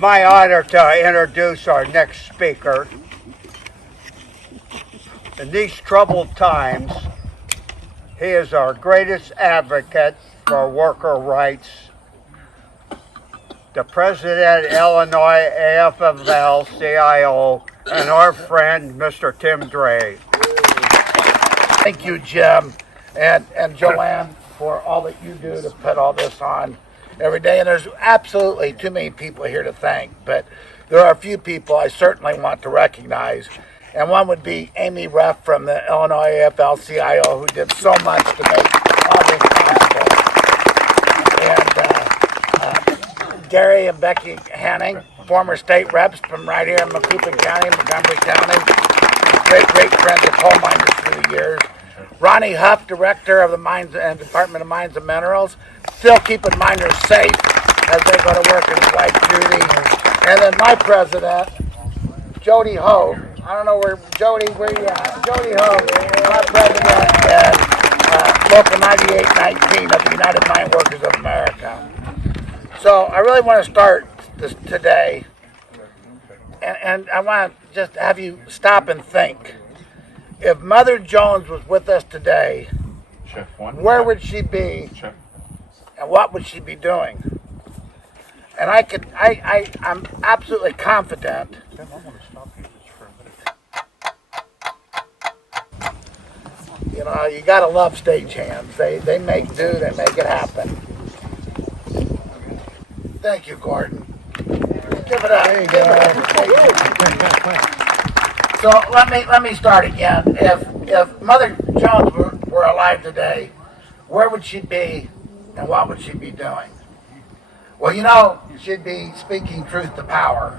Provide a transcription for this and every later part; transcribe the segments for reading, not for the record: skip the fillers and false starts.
my honor to introduce our next speaker. In these troubled times, he is our greatest advocate for worker rights, the president of Illinois AFL-CIO, and our friend, Mr. Tim Drea. Thank you, Jim, and Joanne, for all that you do to put all this on every day. And there's absolutely too many people here to thank, but there are a few people I certainly want to recognize. And one would be Amy Ruff from the Illinois AFL-CIO, who did so much to make all this possible. And Gary and Becky Hanning, former state reps from right here in Macoupin County, Montgomery County, great friends of coal miners through the years. Ronnie Huff, director of the Mines and Department of Mines and Minerals, still keeping miners safe as they go to work, and his wife Judy. And then my president, Jody Ho. I don't know where Jody you at? Jody Ho, my president at Local 9819 of the United Mine Workers of America. So I really want to start this today, and I want to just have you stop and think. If Mother Jones was with us today, where would she be, and what would she be doing? And I'm absolutely confident. You know, you gotta love stagehands. They make do, they make it happen. Thank you, Gordon. Give it up. Give it up. So let me start again. If Mother Jones were alive today, where would she be, and what would she be doing? Well, you know, she'd be speaking truth to power.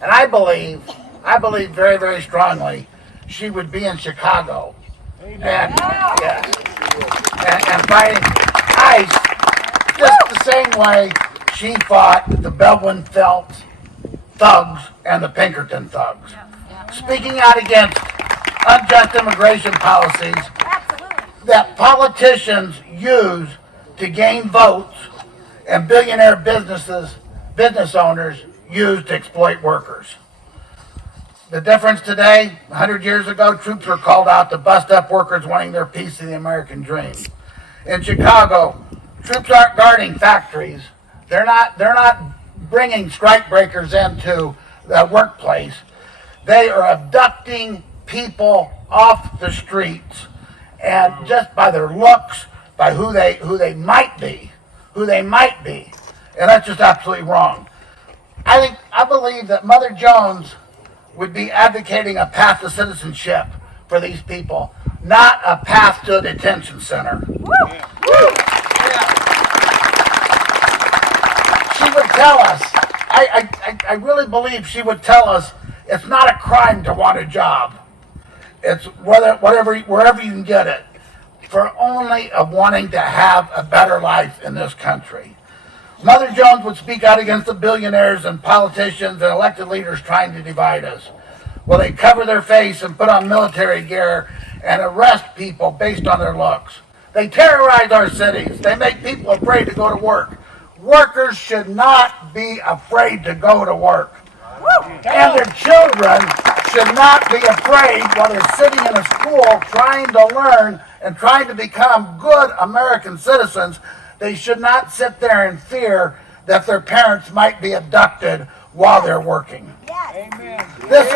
And I believe very, very strongly she would be in Chicago. And fighting ICE just the same way she fought the Baldwin Phelps thugs and the Pinkerton thugs. Speaking out against unjust immigration policies that politicians use to gain votes and billionaire business owners use to exploit workers. The difference today, 100 years ago, troops were called out to bust up workers wanting their piece of the American dream. In Chicago, troops aren't guarding factories. They're not bringing strike breakers into the workplace. They are abducting people off the streets, and just by their looks, by who they might be, and that's just absolutely wrong. I believe that Mother Jones would be advocating a path to citizenship for these people, not a path to a detention center. Woo! Woo! She would tell us, I really believe she would tell us, it's not a crime to want a job. It's wherever you can get it, for only of wanting to have a better life in this country. Mother Jones would speak out against the billionaires and politicians and elected leaders trying to divide us. Well, they cover their face and put on military gear and arrest people based on their looks. They terrorize our cities. They make people afraid to go to work. Workers should not be afraid to go to work. And their children should not be afraid while they're sitting in a school trying to learn and trying to become good American citizens. They should not sit there in fear that their parents might be abducted while they're working. Yes. Amen. This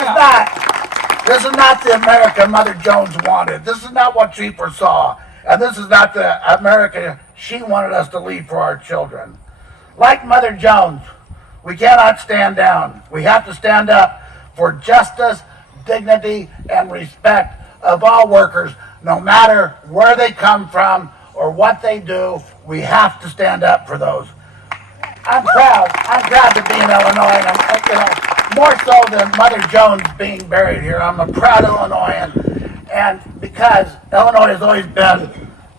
is not the America Mother Jones wanted. This is not what she foresaw. And this is not the America she wanted us to leave for our children. Like Mother Jones, we cannot stand down. We have to stand up for justice, dignity, and respect of all workers, no matter where they come from or what they do. We have to stand up for those. I'm proud to be in Illinois, and more so than Mother Jones being buried here. I'm a proud Illinoisan, and because Illinois has always been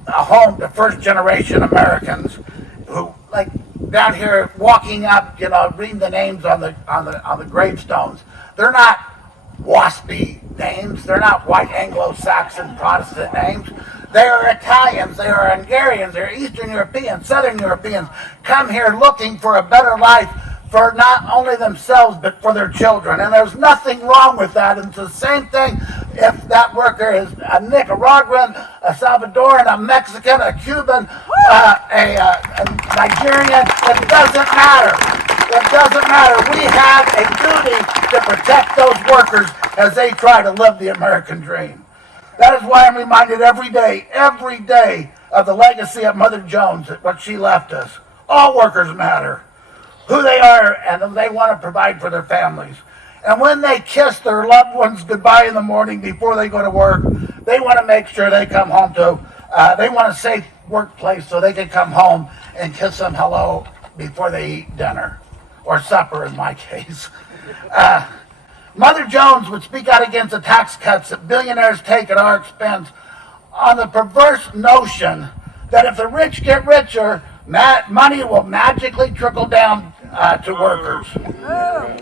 a home to first-generation Americans who, like down here, walking up, reading the names on the gravestones. They're not waspy names. They're not white Anglo-Saxon Protestant names. They are Italians, they are Hungarians, they are Eastern Europeans, Southern Europeans, come here looking for a better life for not only themselves but for their children. And there's nothing wrong with that. And it's the same thing if that worker is a Nicaraguan, a Salvadoran, a Mexican, a Cuban, a Nigerian. It doesn't matter. It doesn't matter. We have a duty to protect those workers as they try to live the American dream. That is why I'm reminded every day of the legacy of Mother Jones, what she left us. All workers matter, who they are, and they want to provide for their families. And when they kiss their loved ones goodbye in the morning before they go to work, they want to make sure they come home to, they want a safe workplace so they can come home and kiss them hello before they eat dinner, or supper in my case. Mother Jones would speak out against the tax cuts that billionaires take at our expense on the perverse notion that if the rich get richer, money will magically trickle down to workers.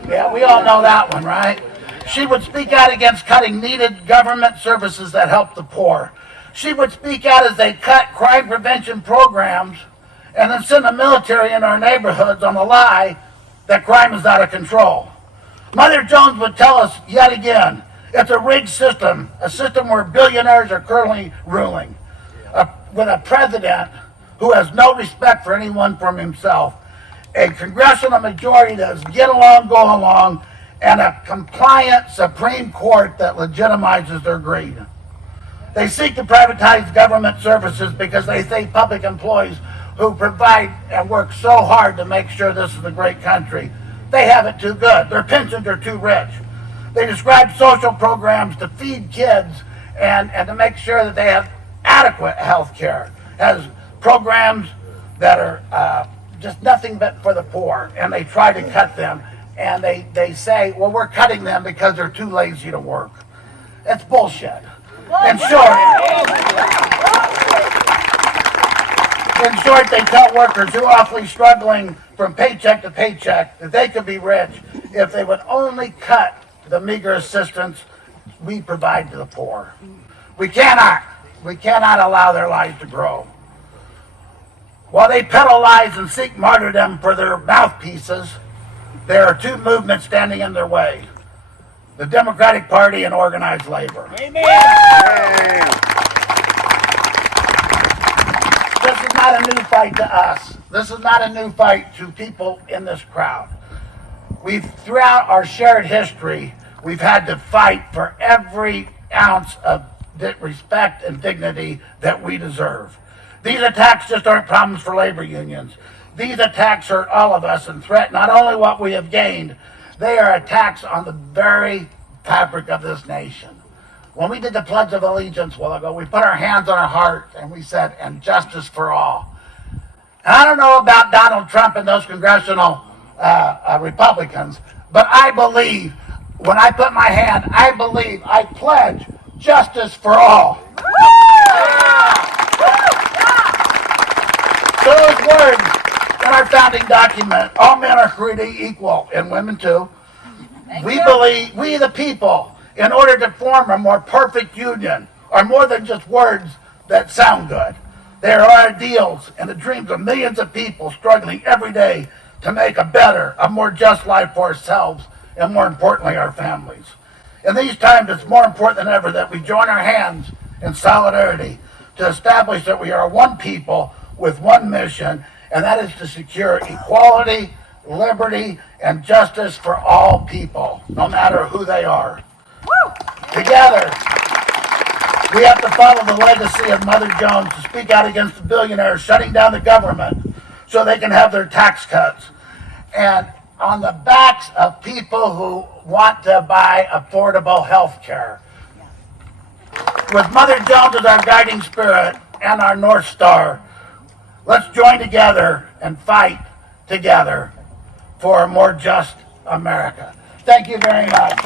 Yeah, we all know that one, right? She would speak out against cutting needed government services that help the poor. She would speak out as they cut crime prevention programs and then send the military in our neighborhoods on the lie that crime is out of control. Mother Jones would tell us yet again, it's a rigged system, a system where billionaires are currently ruling, with a president who has no respect for anyone from himself, a congressional majority that is get along, go along, and a compliant Supreme Court that legitimizes their greed. They seek to privatize government services because they think public employees who provide and work so hard to make sure this is a great country, they have it too good. Their pensions are too rich. They describe social programs to feed kids and to make sure that they have adequate health care. Has programs that are just nothing but for the poor, and they try to cut them. And they say, well, we're cutting them because they're too lazy to work. It's bullshit. In short, they tell workers who are awfully struggling from paycheck to paycheck that they could be rich if they would only cut the meager assistance we provide to the poor. We cannot allow their lives to grow. While they peddle lies and seek martyrdom for their mouthpieces, there are two movements standing in their way: the Democratic Party and organized labor. Amen. This is not a new fight to us. This is not a new fight to people in this crowd. Throughout our shared history, we've had to fight for every ounce of respect and dignity that we deserve. These attacks just aren't problems for labor unions. These attacks hurt all of us and threaten not only what we have gained, they are attacks on the very fabric of this nation. When we did the Pledge of Allegiance a while ago, we put our hands on our heart and we said, and justice for all. And I don't know about Donald Trump and those congressional Republicans, but I believe, when I put my hand, I pledge justice for all. Those words in our founding document, all men are created equal, and women too. We believe, we the people, in order to form a more perfect union, are more than just words that sound good. They are our ideals and the dreams of millions of people struggling every day to make a better, a more just life for ourselves, and more importantly, our families. In these times, it's more important than ever that we join our hands in solidarity to establish that we are one people with one mission, and that is to secure equality, liberty, and justice for all people, no matter who they are. Together, we have to follow the legacy of Mother Jones to speak out against the billionaires shutting down the government so they can have their tax cuts. And on the backs of people who want to buy affordable health care. With Mother Jones as our guiding spirit and our North Star, let's join together and fight together for a more just America. Thank you very much.